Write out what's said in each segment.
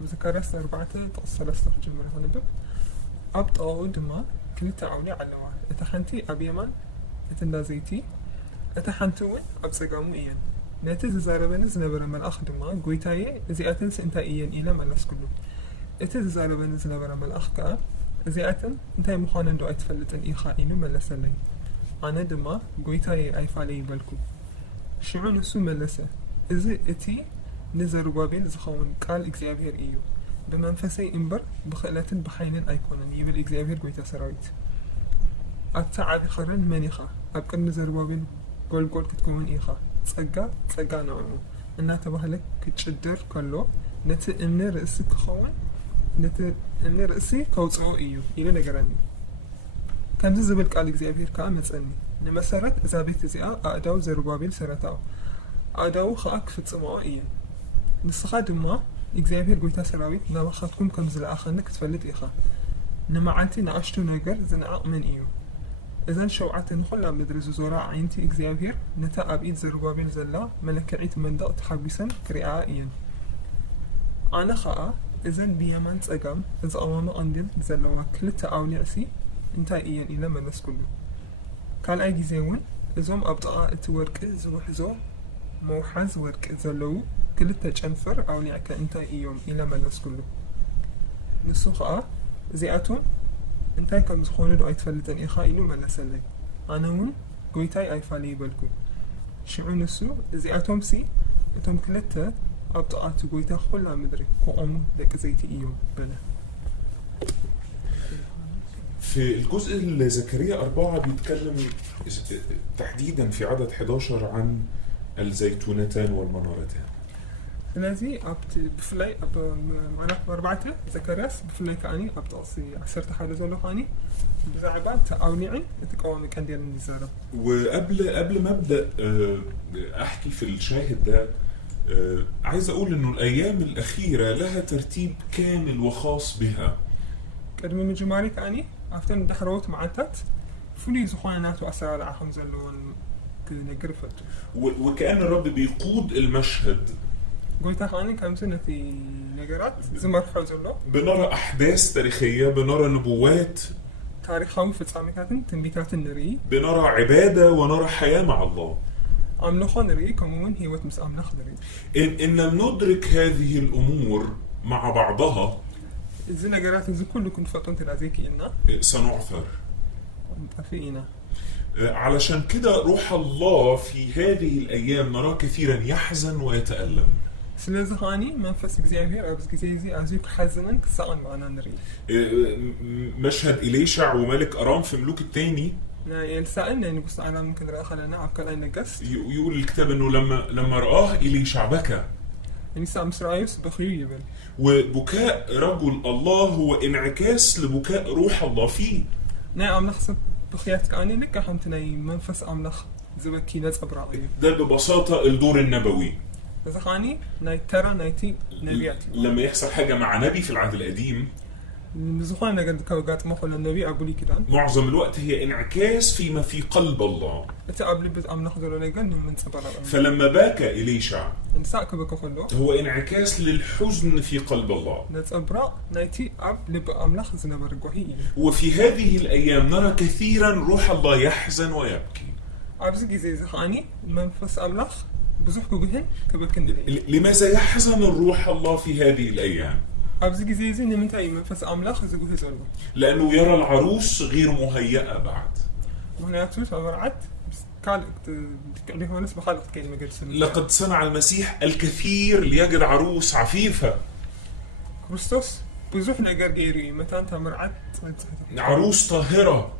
بذكرت 4 تقصر استخدم هنبب أبط أود ما كنت عوني علما أتحنتي أبيمان أتندازيتي أتحنتوين أبسقامو إيان ناتي زاربنز نبر من أخدما قويتاي زي أتنس إنتا إيان إلا ملس كله إتي زاربنز نبر من أخكا زي أتن إنتا مخانا دو أتفلتن إيخا إنو ملس لي أنا دما قويتاي أيفالي بالكو شعو نسو ملسة إزي إتي نزر بابين زخون قال إكزيابير إيو بمنفسي إمبر بخلاتن بحينن أيكونن يبل إكزيابير قويتا سراويت أبتا عادي خرن منيخا أبقى نزر بابين قول كتكون إيخا تسقى نعمو إنها تبهلك كتشدر كله نت إن رأسي كخوان نت إن رأسي كوصعو إيو إلي نقراني كم تزبل قال إكزيابير كام تسألني نمسارت إذا بيت زياء أعداو زربابيل سرطاو أعداو خاك في تصمعو إيان نسخة دما إكزيابير قويتا سراويت نبخاتكم كم زل آخرنك تفلت إيخا نمعانتي نعشتو نقر زنعاق من إيو إذن شوعات نخلا مدرسو زوراء عينتي إكزيابير نتا أبئيد زربابيل زلا ملكعيت مندق تحبسا كريعا إيان أنا خاء إذن بيامان تأقام إذا أماما أندل زلوا كلتا أولي عسي انتا إيان إلا منس كله قال أي جزيون إذن أبطاء التورك زوحزو موحز ورك زلو كلتا جنفر أولي عكا انتا إيوم إلا منس كله نسو خاء زياتون انتاي كم زخونه دو ايتفلتن إيخا إنو ملسلي أنا ون قويتاي أيفالي بالكو شعو نسو زياتهم سي انتم كلتا أبطاء قويتا خلا مدري كو لك زيتي إيوم بلا في الجزء الزكريا 4 بيتكلم تحديدا في عدد 11 عن الزيتونتان والمنارتان. ስለዚህ ኣብቲ ብፍላይ ኣብ ምዕራፍ 4 ዘከርያስ ብፍላይ ከዓኒ ኣብ ጥቕሲ 11 ዘሎ ከዓኒ ብዛዕባ ተኣውኒዕን እቲ ቀዋሚ ቀንዲል እንዲዛረብ وقبل ما ابدا احكي في الشاهد ده عايز اقول انه الايام الاخيره لها ترتيب كامل وخاص بها. ቅድሚ ምጅማሪ ከዓኒ ኣብተን ድሕረዎት መዓልታት ፍሉይ ዝኾነ ናቱ ኣሰራርዓ ከም ዘለዎን ክነግር ይፈቱ وكأن الرب بيقود المشهد. قلت خاني كم سنة في نجارات زمر حوزلو بنرى أحداث تاريخية، بنرى نبوات تاريخهم في تسامكاتن تنبيكات النري، بنرى عبادة ونرى حياة مع الله. أملاخ نري كمون هي وتمس أملاخ نري. إن لم ندرك هذه الأمور مع بعضها إذا نجارات إذا كله كنت فتون تلازيك إنا سنعثر. فينا. علشان كده روح الله في هذه الأيام نرى كثيرا يحزن ويتألم. سلازخاني منفس إكزيابير أبز كزيزي أزيك حزنا كسان معنا نري. مشهد إليشع وملك أرام في ملوك الثاني. يعني سألنا يعني بس أنا ممكن رأى خلنا عبكر أين قصد. يقول الكتاب إنه لما رآه إليشع بكى. يعني سام سرايوس بخير يبل. وبكاء رجل الله هو انعكاس لبكاء روح الله فيه. نعم نحسب بخياتك أنا لك حمتني منفس أملاخ زبكي ناس أبراء. ده ببساطة الدور النبوي. زخاني نايترا نايتي نبياتي. لما يحصل حاجة مع نبي في العهد القديم. زخاني نقد كوجات مخول النبي أقولي كده. معظم الوقت هي انعكاس فيما في قلب الله. أنت قبل بس أملاخ دول نجن من سبرة. فلما بكى إليشع. نساك بك خلوا. هو انعكاس للحزن في قلب الله. ناس أبراء نايتي قبل بأملاخ زنبر جوهي. وفي هذه الأيام نرى كثيرا روح الله يحزن ويبكي. أبز جزء زخاني منفس أملاخ بزحكو جهن كبكن. لماذا يحزن الروح الله في هذه الأيام؟ أبز جزء زين من تاي منفس أملاخ زجوه زلوا. لأنه يرى العروس غير مهيئة بعد. وهنا يطوش أبرعت قال اللي هو نسبة خالق كلمة قدس. لقد صنع المسيح الكثير ليجد عروس عفيفة. كريستوس بزحنا جرجيري متى أنت مرعت. عروس طاهرة.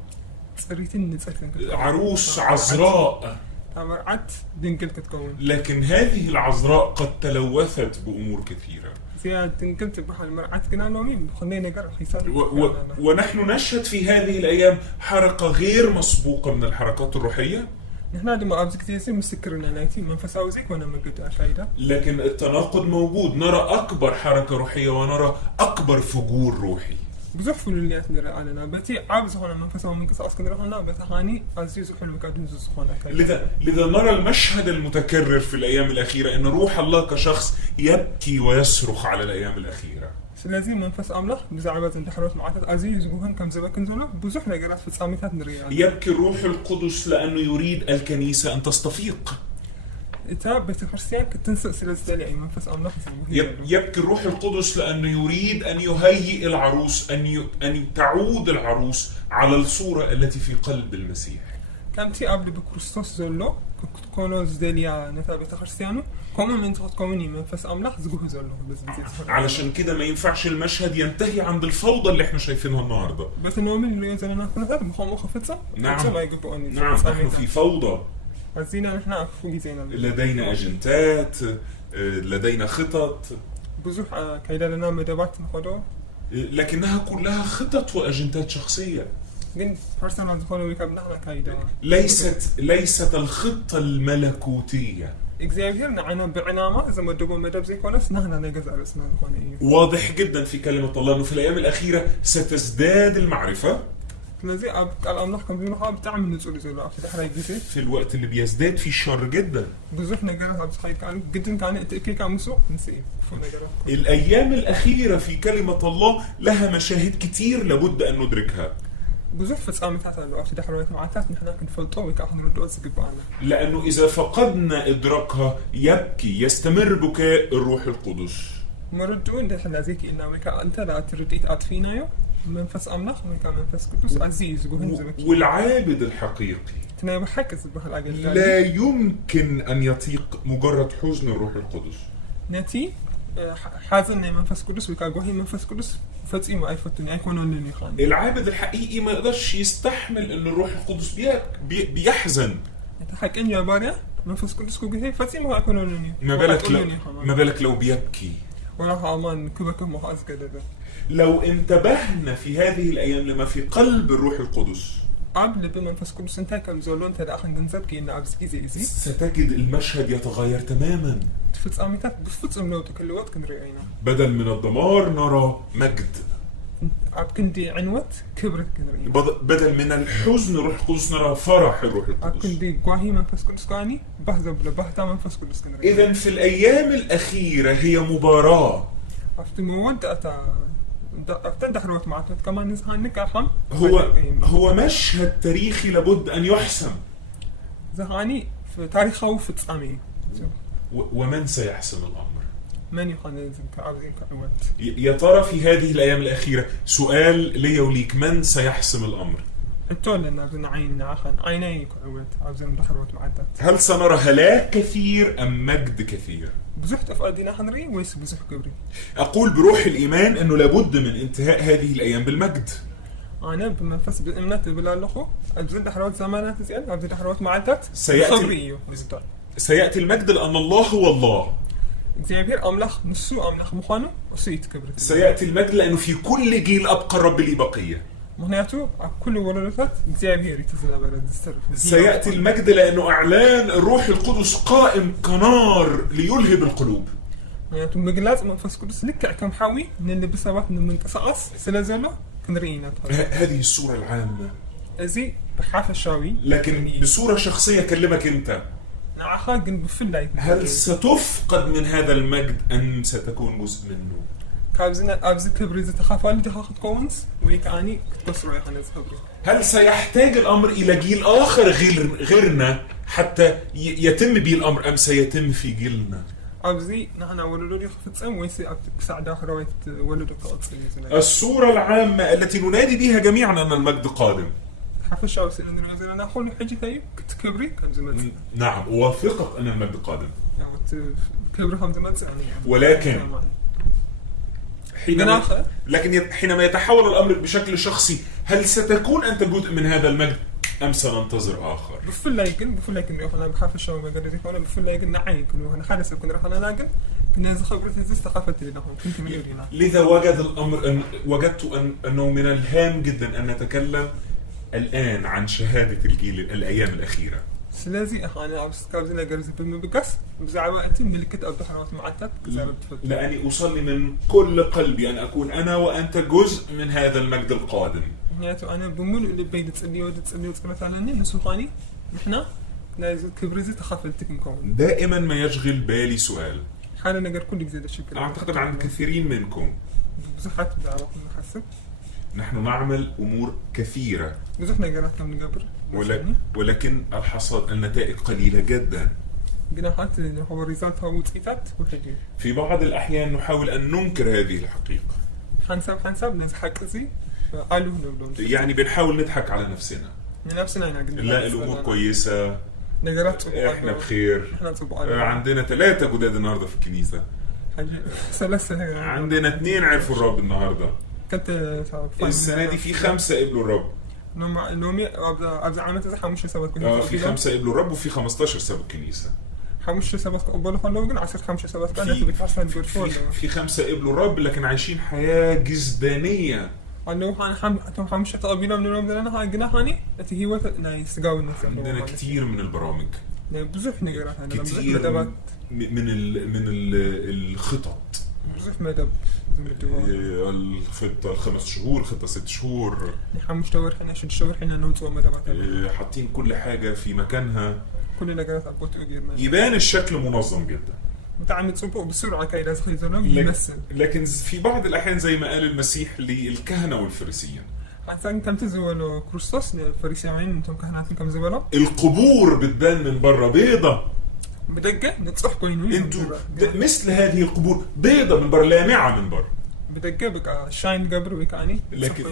عروس عذراء. مرعت دينكل تتكون. لكن هذه العذراء قد تلوثت بأمور كثيرة. زياد دينكل تبحر المرعت كنا نومين خلينا نقرأ حساب. ونحن نشهد في هذه الأيام حركة غير مسبوقة من الحركات الروحية. نحن دم أبزك تيسي مسكرنا نايتي من فساوزيك وانا مجد أشايدا. لكن التناقض موجود، نرى أكبر حركة روحية ونرى أكبر فجور روحي. ብዙሕ ፍሉልያት ንርኢ ኣለና በቲ ዓብ ዝኾነ መንፈሳዊ ምንቅስቃስ ክንርኢ ከለና በቲ ኻኒ ኣዝዩ ዝሕሉ ቃዱን ዝኾነ لذا نرى المشهد المتكرر في الأيام الأخيرة أن روح الله كشخص يبكي ويصرخ على الأيام الأخيرة. ስለዚ መንፈስ ኣምላኽ ብዛዕባ ዘንዳሕሮት መዓልታት ኣዝዩ ዝጉህን ከም ዝበክን ዘሎ ብዙሕ ነገራት ፍጻሜታት ንርኢ ኣለና يبكي الروح القدس لأنه يريد الكنيسة أن تستفيق. እታ ቤተክርስቲያን ክትንስእ ስለ ዝደልያ እዩ መንፈስ ኣምላኽ يبكي الروح القدس لأنه يريد أن يهيئ العروس أن تعود العروس على الصورة التي في قلب المسيح. ከምቲ ኣብ ልቢ ክርስቶስ ዘሎ ክትኮኖ ዝደልያ ነታ ቤተክርስቲያኑ ከምኡ ምእንቲ ክትከውን እዩ መንፈስ ኣምላኽ ዝጉህ ዘሎ በዚ ግዜ علشان كده ما ينفعش المشهد ينتهي عند الفوضى اللي احنا شايفينها النهارده. በቲ ኖሚ ንሪኦ ዘለና ኩነታት ብከምኡ ክፍፀም ኣይግብኦን እዩ نعم نحن في فوضى. أزينا نحن أكفو جيزينا لدينا أجندات، لدينا خطط، بزوح كيدا لنا مدابات نخدو لكنها كلها خطط وأجندات شخصية. من فرسنا نخدو ويكاب نحن كيدا ليست الخطة الملكوتية. إكزابير نعنا بعنامة إذا ما دبوا مداب زي كونس نحن نجز أرسنا نخوني. واضح جدا في كلمة الله إنه في الأيام الأخيرة ستزداد المعرفة. لذي الأملاح كم بينها بتعمل نزول زول أكيد حرا يجيسي في الوقت اللي بيزداد في شر جدا. بزوح نجارة هذا صحيح كان جدا كان تأكيد كان مسوق نسي. الأيام الأخيرة في كلمة الله لها مشاهد كتير لابد أن ندركها. بزوح في سامي تاعنا لو أكيد حرا معتات نحن كنفلطوا ويكأخذ ردوس جبانا. لأنه إذا فقدنا إدراكها يبكي يستمر بكاء الروح القدس. مردون ده حنا زيك إنه ويكا أنت لا ترديت أطفينا يو. منفس أملاخ ويكا منفس قدس عزيز والعابد الحقيقي تنايب حكز بهالعقل لا يمكن أن يطيق مجرد حزن الروح القدس. نتي حازن منفس قدس ويكا جوهي منفس قدس فتي ما يفتني يكونون لني خان. العابد الحقيقي ما يقدرش يستحمل إن الروح القدس بيحزن. تحك إن يا باريا منفس قدس كوجهي فتي ما يكونون لني. ما بالك لو بيبكي. ولا عمان كبكم وحاز كذا. لو انتبهنا في هذه الأيام لما في قلب الروح القدس قبل بمنفس قدس انت كم زولون تداخل ننزبك إن أبز إيزي ستجد المشهد يتغير تماما. تفتس أميتات بفتس أمنوتك اللي وقت كن رأينا بدل من الدمار نرى مجد. أبكندي عنوت كبرت كن رأينا بدل من الحزن روح القدس نرى فرح الروح القدس. أبكندي قواهي منفس قدس كاني بهزب لبهتا منفس قدس كن رأينا. إذن في الأيام الأخيرة هي مباراة. أفتي مواد أتا أفتندح روت معتمد كمان نزهان نكاحم هو مشهد تاريخي لابد أن يحسم. زهاني في تاريخه وفي تصامي. ومن سيحسم الأمر؟ من يقنن كعبدين كعوات. يا ترى في هذه الأيام الأخيرة سؤال لي وليك من سيحسم الأمر؟ التول لنا بنا عين عخن عيني كعوات عبزين دحروت معدات. هل سنرى هلاك كثير أم مجد كثير؟ بزحت أفقدنا حنري ويس بزح كبري. أقول بروح الإيمان أنه لابد من انتهاء هذه الأيام بالمجد. أنا بمنفس بالإمنات بالله أبزين دحروت زمانات زين أبزين دحروت معدات. سيأتي المجد لأن الله هو الله. إكزابير أملاخ نسو أملاخ مخانو وسيت كبرت. سيأتي المجد لأنه في كل جيل أبقى الرب لي بقية. مهنياتو كل ولدات إكزابير يتزل بلد السرف. سيأتي المجد لأنه إعلان الروح القدس قائم كنار ليلهب القلوب. مهنياتو مجلات منفس قدس لك كم حاوي من اللي بسبب من قصص سلازلة كنرينا. هذه الصورة العامة. زي بحاف الشاوي. لكن بصورة شخصية أكلمك أنت. هل ستفقد من هذا المجد أم ستكون جزء منه؟ كابزنا أبز كبري إذا تخافوا اللي تأخذ كونس ويكاني كتكسروا يا خناز كبري. هل سيحتاج الأمر إلى جيل آخر غيرنا حتى يتم به الأمر أم سيتم في جيلنا؟ أبزي نحن ولدوا لي خفت سام ويسي سعد آخر ويت ولدوا كأطفال. الصورة العامة التي ننادي بها جميعا أن المجد قادم. حفش أو سيلندر إذا أنا أقول حاجة ثانية كتكبري كم زمان. نعم أوافقك أن المجد قادم. يعني كبري كم زمان يعني. ولكن حينما يتحول الأمر بشكل شخصي هل ستكون أنت جزء من هذا المجد أم سننتظر آخر؟ بفل لكن أنا بحافظ شو ما قدرت أنا بفل لكن نعين كنا أنا خالص كنا رحنا لكن كنا خبرتي استخفت لنا كنت مليونير. لذا وجدت أنه من الهام جدا أن نتكلم الآن عن شهادة الأيام الأخيرة. سلازي أنا أبس كابزنا جرز بمبكس بزعواتي ملكة أو دخلات معتب لأني أصلي من كل قلبي أن أكون أنا وأنت جزء من هذا المجد القادم. نياتو أنا بمول اللي بيد تسألني وتسألت عني نسوقاني نحنا لازم كبرزي تخافلتك منكم. دائما ما يشغل بالي سؤال. حالا نقدر كل جزء الشكل. أعتقد عند كثيرين منكم. بزحت بدعوة نحسب. نحن نعمل أمور كثيرة. بزحنا قرأت من قبل. ولكن الحصاد النتائج قليلة جدا. جناحات هو ريزالت هو وتقيتات وحدي. في بعض الأحيان نحاول أن ننكر هذه الحقيقة. حنسب نزحك زي قالوا نقولون. يعني بنحاول نضحك على نفسنا. نفسنا لا الأمور كويسة. نقرأت. إحنا بخير. عندنا 3 جداد النهاردة في الكنيسة. ثلاثة. عندنا 2 عرفوا الرب النهاردة. السنة دي في 5 قبلوا الرب. نومي أبدا عملت حمش سبت كنيسة. في 5 قبلوا الرب وفي 15 سبوا الكنيسة. حمش سبت قبلوا خلونا 10 5 سبت كانت بتحصل بالفول. في 5 قبلوا الرب لكن عايشين حياة جسدانية. أنه حمش تقبلنا من اليوم ده أنا جناحاني أتي هو نايس جاو الناس. عندنا كتير من البرامج. بزح نقرأ أنا. كتير من الخطط. بزح مدب. الخطة 5 شهور، خطة 6 شهور. حمش تور حنا 6 شهور حنا نوتو مدبات. حاطين كل حاجة في مكانها. كل نقرأ أبوت أجيرنا. يبان الشكل منظم جدا. متعمد صبوا بسرعة كي لازم يزنوا يمثل. لكن في بعض الأحيان زي ما قال المسيح للكهنة والفريسيين. حتى كم تزولوا كريستوس الفريسيين أنتم كهنات كم زولوا؟ القبور بتبان من برا بيضة. بدقة نتصح كوينوين. أنتوا مثل هذه القبور بيضة من برا لامعة من برا. بدقة بقى شاين قبر بكاني. لكن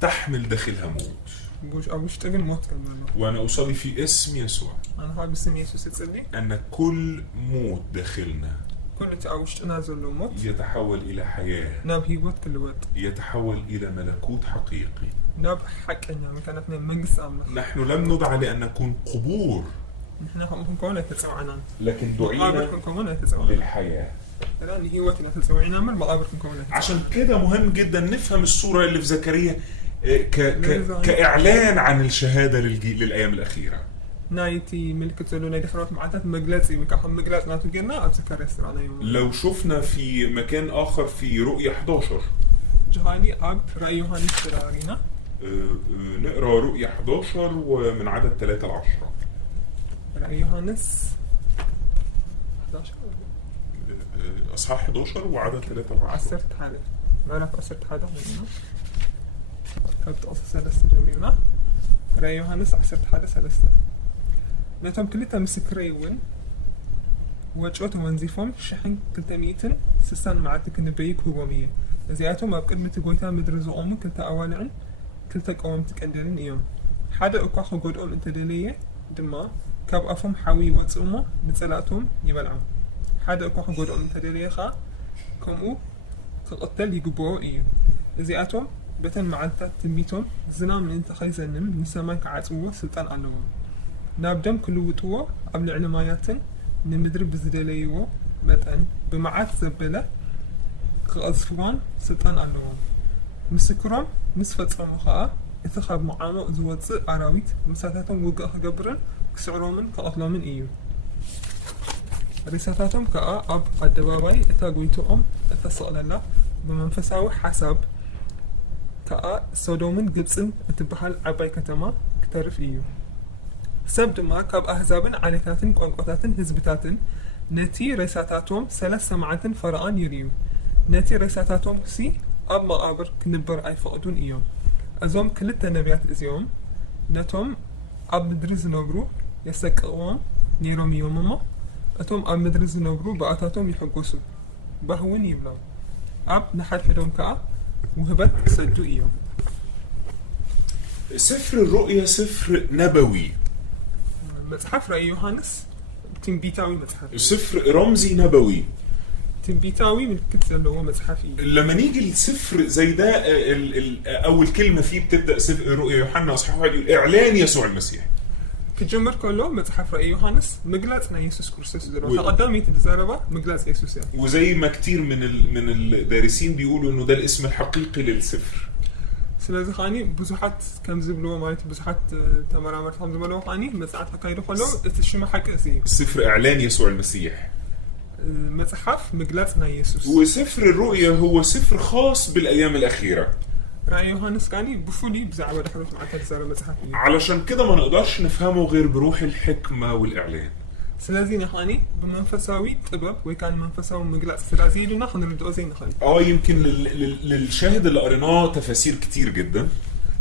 تحمل داخلها موت. بوش أبوش تقول موت كمان. وأنا أصلي في اسم يسوع. أنا هاي باسم يسوع تصلي. أن كل موت داخلنا. كل تأوش تنازل له موت. يتحول إلى حياة. ناب هيوت كل وقت. يتحول إلى ملكوت حقيقي. ناب حق إننا مكانتنا منجس أمر. نحن لم ندع لأن نكون قبور. نحن هم كونا تسوعنا. لكن دعينا للحياة. الآن هيوتنا تسوعنا من مقابركم كونا. عشان كده مهم جدا نفهم الصورة اللي في زكريا كإعلان عن الشهادة للأيام الأخيرة. نايتي ملكة زلونا دخلت معتات مجلسي وكحم مجلس ناتو جينا أبسكر يسرعنا يوم. لو شفنا في مكان آخر في رؤية 11 جهاني أب رأي يوحنا السرارينا. نقرأ رؤية 11 ومن عدد 3 ل10. رأي يوحنس 11 أصحاح 11 وعدد 3 ل10. عسرت هذا ما أعرف عسرت هذا هنا كتبت أصل سلسة جميلة. رأي يوحنس عسرت هذا سلسة نتهم كلتا مسكريون وجوت وانزيفهم شحن كلتا ميتن سسان معتك النبيك هو مية زياتهم أبقدمة قويتا مدرزو أمو كلتا أوالعن كلتا قوامتك أندرين إيوم حدا أكواخو قد أم انتدالية دما كاب أفهم حاوي واتسوما بتسلاتهم يبلعهم حدا أكواخو قد أم انتدالية خا كمو تقتل يقبوه إيوم زياتهم بتن معتا تنبيتهم زنا من انت خيزنم نسامان كعاتوه سلطان عنهم نابدم كل وطوه قبل علماياتن نمدر بزدليوه بتن بمعات زبلة كأصفوان سلطان عنهم مسكرم مسفتهم خاء اتخاب معامو زواتس عراويت مساتاتهم وقع قبرن كسعرومن كأطلامن إيو رساتاتهم كأ أب الدباباي اتاقويتوهم اتصال الله بمنفساوي حسب كأ سودومن جبسن اتبحال عباي كتما كترف إيو سب دما كاب أحزابن عالكاتن قوانقوتاتن هزبتاتن نتي رساتاتهم 3 سماعات فرعان يريو نتي رساتاتهم سي أب مقابر كنبر أي فقدون إيوم أزوم كلتا نبيات إزيوم نتهم أب مدرز نبرو يسكقوام نيروم يومما أتهم أب مدرز نبرو بأتاتهم يحقوسو بهون يبلاو أب نحل حدهم كأ وهبت سدو إيوم. سفر الرؤيا سفر نبوي. متحف رأي يوحنس تنبيتاوي متحف. سفر رمزي نبوي. تنبيتاوي من الكتاب اللي هو متحفي. لما نيجي السفر زي ده أول كلمة فيه بتبدأ سفر رؤيا يوحنا أصحاح 1 يقول إعلان يسوع المسيح. كجمر كله متحف رأي يوحنس مجلسنا يسوع كريستوس دلوقتي قدامي تتزاربه مجلس يسوع يعني. وزي ما كتير من الدارسين بيقولوا إنه ده الاسم الحقيقي للسفر. ስለዚ ኻኒ ብዙሓት ከም ዝብልዎ ማለት ብዙሓት ተመራመርቲ ከም ዝበልዎ ኻኒ መጽሓፍ ተካይዱ ከሎም እቲ ሽሙ ሓቂ እዚ እዩ سفر إعلان يسوع المسيح መጽሓፍ ምግላጽ ናይ ኢየሱስ وسفر الرؤيا هو سفر خاص بالأيام الأخيرة ራእይ ዮሐንስ ኻኒ ብፍሉይ ብዛዕባ ድሕረት መዓልታት ዝዛረብ መጽሓፍ እዩ علشان كده ما نقدرش نفهمه غير بروح الحكمة والإعلان ስለዚ ንኻኒ ብመንፈሳዊ ጥበብ ወይ ከዓ መንፈሳዊ ምግላጽ ስለዘይሉና ክንርድኦ ዘይንኽእል يمكن للشاهد اللي قريناه تفاسير كتير جدا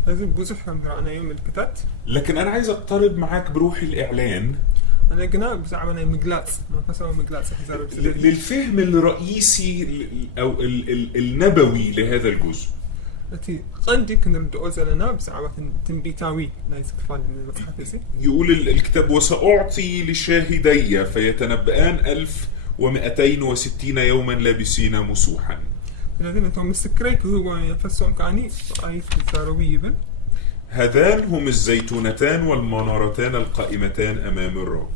ስለዚ ብዙሕ ከም ዝረኣናዮ ምልክታት لكن أنا عايز أقترب معاك بروح الإعلان ኣነ ግና ብዛዕባ ናይ ምግላጽ መንፈሳዊ ምግላጽ ዝዛረብ للفهم الرئيسي أو النبوي لهذا الجزء እቲ ቀንዲ ክንርድኦ ዘለና ብዛዕባ ትንቢታዊ ናይ ዝክፋል መጽሓፍ እዚ يقول الكتاب وسأعطي لشاهدي فيتنبأان 1260 يوما لابسين مسوحا ስለዚ ነቶም ምስክረይ ክህቦ የፈሶም ከዓኒ ኣይት ዝዛረቡ ይብል هذان هم الزيتونتان والمنارتان القائمتان أمام الرب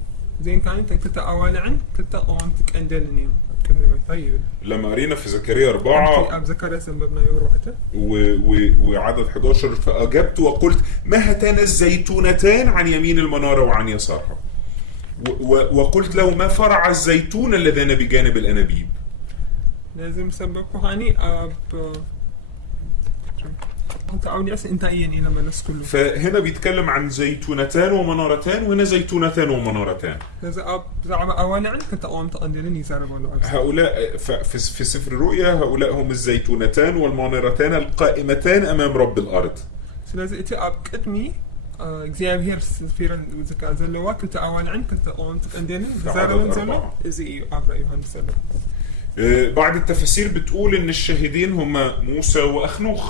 زين كان كلتا أوالعن كلتا قوامت كأندلن يوم طيب لما قرينا في زكريا 4 أب زكريا سببنا يروحته وعدد 11 فأجبت وقلت ما هاتان الزيتونتان عن يمين المنارة وعن يسارها وقلت له ما فرع الزيتون اللذان بجانب الأنابيب لازم سببكم هاني أب أنت أولي أصلا أنت أيين إلى ما الناس كله فهنا بيتكلم عن زيتونتان ومنارتان وهنا زيتونتان ومنارتان هذا أب زعما أواني عنك كنت أقوم تقدرين يزاربوا له هؤلاء في سفر الرؤيا هؤلاء هم الزيتونتان والمنارتان القائمتان أمام رب الأرض ስለዚ እቲ ኣብ ቅድሚ እግዚኣብሔር ስፊረን ዝከኣ ዘለዋ ክልተ ኣዋን ዐን ክልተ ቆወምቲ ቀንዴልን ዝዛረበን ዘሎ እዚ እዩ ኣብ ራእይ ዮሐንስ ዘሎ بعض التفاسير بتقول ان الشاهدين هم موسى واخنوخ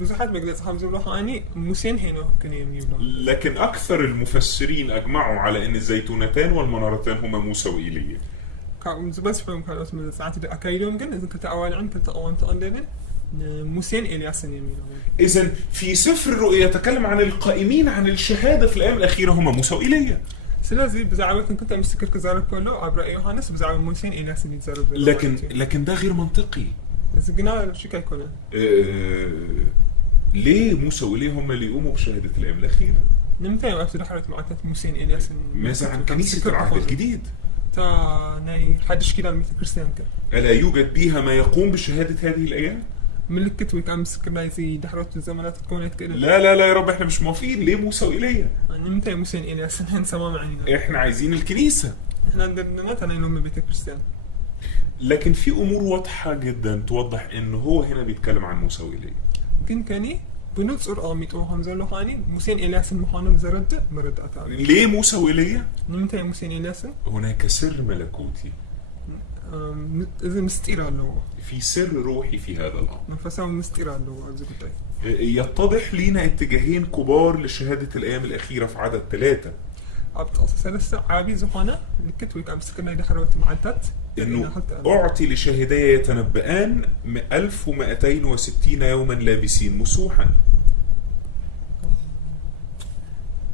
ብዙሓት መግለፂ ከም ዝብሎ ከዓኒ ሙሴን ሄኖክ እዮም ይብሉ لكن اكثر المفسرين اجمعوا على ان الزيتونتان والمنارتان هما موسى وإيليا ካብኡ ዝበዝሖም ካልኦት መጽሓፍቲ ኣካይዶም ግን እዚ ክልተ ኣዋን ዐን ክልተ ቆወምቲ ቀንዴልን موسين إلياسن يمينه. إذن في سفر الرؤيا يتكلم عن القائمين عن الشهادة في الأيام الأخيرة هم موسى وإيليا. سلازي بزعوة كنت أمسكر كزارب كله عبر يوحنس بزعوة موسين إلياسن يتزارب. لكن ده غير منطقي. إذا قلنا شو كيكونه؟ ليه موسى وإيليا هم اللي يقوموا بشهادة الأيام الأخيرة؟ نمتى أفسد حرة معتة موسين إلياسن. ماذا عن كنيسة العهد الجديد؟ تا ناي حدش كده مثل كريستيان كده. ألا يوجد بها ما يقوم بشهادة هذه الأيام؟ ملكت ويك عم مسكرنا زي دحرت الزمانات تكونت كده لا لا لا يا رب احنا مش موافقين ليه موسى وإيليا يعني متى موسى وإيليا سنين سما معنينا احنا عايزين الكنيسة احنا عندنا نتنا ينوم بيت كريستيان لكن في أمور واضحة جدا توضح إنه هو هنا بيتكلم عن موسى وإيليا يمكن كاني بنصر قامت وخمسة له خاني موسى وإيليا سن محانم زرد مرد أتعب ليه موسى وإيليا متى موسى وإيليا سن هناك سر ملكوتي إذا مستيرة له في سر روحي في هذا الأمر نفسه مستيرة له يتضح لنا اتجاهين كبار لشهادة الأيام الأخيرة في عدد 3 أبطأ سلسة عابي زخانة لكت ويك عم سكرنا يدحروت معدات إنه أعطي لشاهدي يتنبأان 1260 يوما لابسين مسوحا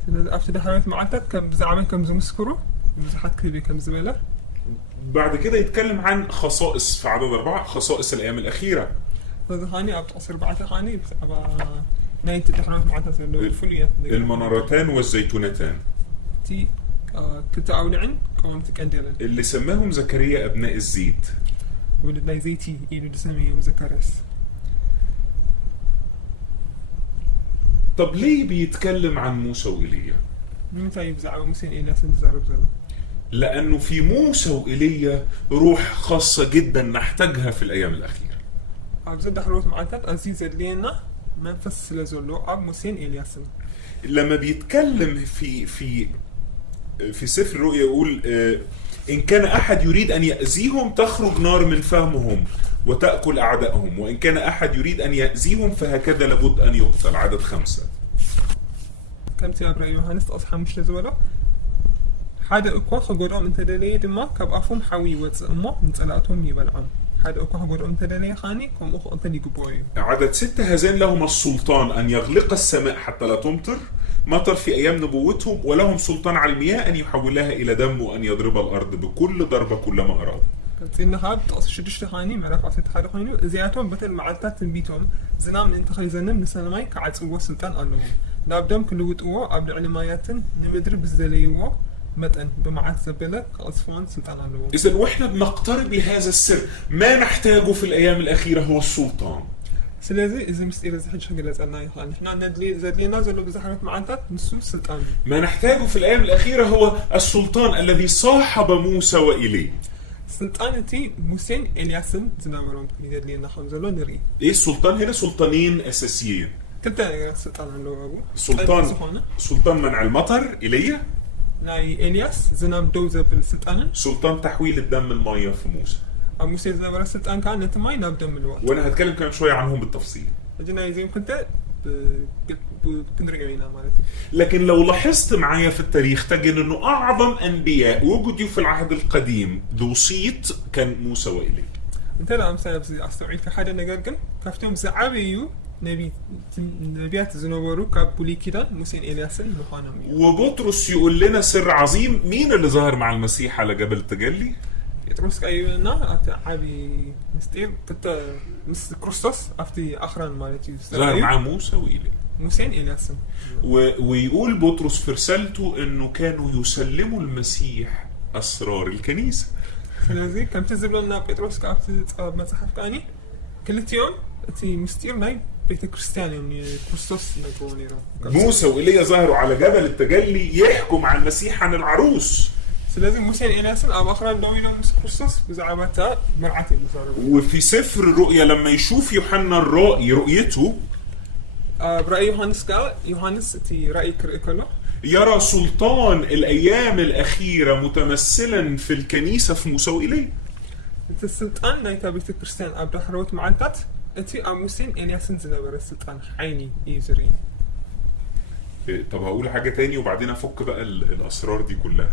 أفتح دحروت معدات كم زعمين كم زمسكروا مسحات كذي كم زبالة بعد كده يتكلم عن خصائص في عدد 4 خصائص الأيام الأخيرة هذا خاني أبتصر بعد خاني بس أبا نايت التحرات معتز الفوليات المنارتان والزيتونتان تي كتعاون عن قوامت كندلة اللي سماهم زكريا أبناء الزيت ولد ناي زيتي إلو دسميهم زكريس طب ليه بيتكلم عن موسى وإيليا؟ متى يبزعوا موسى إلى سنزارب زلمة لأنه في موسى وإيليا روح خاصة جدا نحتاجها في الأيام الأخيرة. أبزد حروت معتاد عزيزة لينا منفس لزولو أب موسى إلياس. لما بيتكلم في سفر الرؤيا يقول إن كان أحد يريد أن يأذيهم تخرج نار من فمهم وتأكل أعدائهم وإن كان أحد يريد أن يأذيهم فهكذا لابد أن يقتل عدد 5. كم تيابر يوحنس أصحى مش لزولو حدا أكوا خجورهم أنت دليل دما كاب أفهم حوي وتسمع نتلاقتهم يبلعون حدا أكوا خجورهم أنت دليل خاني كم أخو أنت ليجبوي عدد 6 هذين لهم السلطان أن يغلق السماء حتى لا تمطر مطر في أيام نبوتهم ولهم سلطان على المياه أن يحولها إلى دم وأن يضرب الأرض بكل ضربة كلما أراد تينا هاد تقص شدش خاني معرف عصيت حدا خاني زياتهم بتل معلتات تنبيتهم زنام من انتخي زنم نسانماي كعد صوّو سلطان أنهم نابدهم كل وطوة قبل علماياتن نمدر بزدليوه متن بمعات زبلة كأصفان سلطان أنهم. إذن وإحنا بنقترب لهذا السر، ما نحتاجه في الأيام الأخيرة هو السلطان. سلازي إذا مستير إذا حد شغل أسألنا يخان إحنا ندلي زدلينا زلوا بزحمة معلتات نسو سلطان. ما نحتاجه في الأيام الأخيرة هو السلطان الذي صاحب موسى وإيليا. سلطانتي موسين إلياسن زنامرهم يدلينا خمزلو نري. إيه السلطان هنا؟ سلطانين أساسيين. كلتا سلطان عنده أبو. سلطان منع المطر إيليا. ناي إلياس زنام دوزة بالسلطان. سلطان تحويل الدم المية في موسى. موسى زنام السلطان كان نتماي نابدم الوقت. وأنا هتكلم كمان شوية عنهم بالتفصيل. أجينا يزين كنت بكندرجينا مالتي. لكن لو لاحظت معايا في التاريخ تجد إنه أعظم أنبياء وجدوا في العهد القديم ذو صيت كان موسى وإيليا. أنت لا أمثال أستوعب في حدا نجارجن كفتهم زعابيو نبيات زنوبرو كابولي كده موسى إلياسن مخانم. وبطرس يقول لنا سر عظيم، مين اللي ظهر مع المسيح على جبل التجلي؟ يترسك أيونا عبي مستير كنت مس كريستوس أفتي آخران مالتي ظهر مع موسى وإيليا. موسى إلياسن. ويقول بطرس في رسالته إنه كانوا يسلموا المسيح أسرار الكنيسة. فلذي كم تزبل لنا بطرس كأفتي مصحف كاني كلتيون تي مستير ناي بيت كريستيان يعني كريستوس نقولي موسى وإيليا ظهروا على جبل التجلي يحكوا مع المسيح عن العروس. لازم موسى إلياسن أو آخران دوينا موسى كريستوس بزعامتها مرعتي بزارة. وفي سفر الرؤيا لما يشوف يوحنا الرائي رؤيته برأي يوحنس قال يوحنس تي رأي كله يرى سلطان الأيام الأخيرة متمثلا في الكنيسة في موسى وإيليا. السلطان نايتا بيت كريستيان أبدا حروت معلتات أنتي أموسين إلياسن زنابر السلطان حيني يزرين. طب هقول حاجة تاني وبعدين أفك بقى الأسرار دي كلها.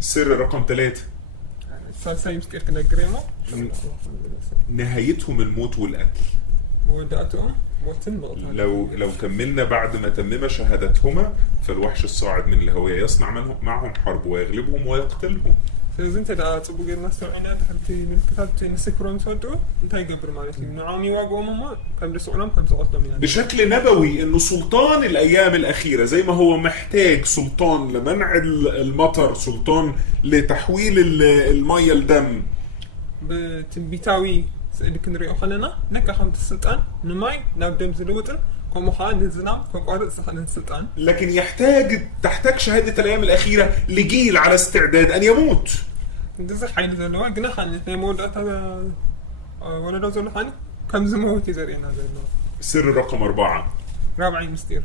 سر رقم 3 سالسا يمسك كنا جريمو نهايتهم الموت والقتل. ودأتهم لو كملنا بعد ما تمم شهادتهما فالوحش الصاعد من الهوية يصنع معهم حرب ويغلبهم ويقتلهم. فإذا أنت دا تبغى الناس تعينها تحدي من كتاب تنسكرون صدوا أنت يقبر مالتي نعامي واقوا ماما كم لسؤالهم كم سؤالنا من بشكل نبوي إنه سلطان الأيام الأخيرة زي ما هو محتاج سلطان لمنع المطر، سلطان لتحويل المية لدم، بتنبيتاوي اللي كنا رأيه خلنا نكا خمت السلطان نماي نبدأ زلوتن كم حال نزنام كم قارئ سخن السلطان. لكن تحتاج شهادة الأيام الأخيرة لجيل على استعداد أن يموت. دزر حين زلوا جنا خان يموت هذا ولا رجل خان كم زموت يزرين هذا سر رقم 4 رابع مستير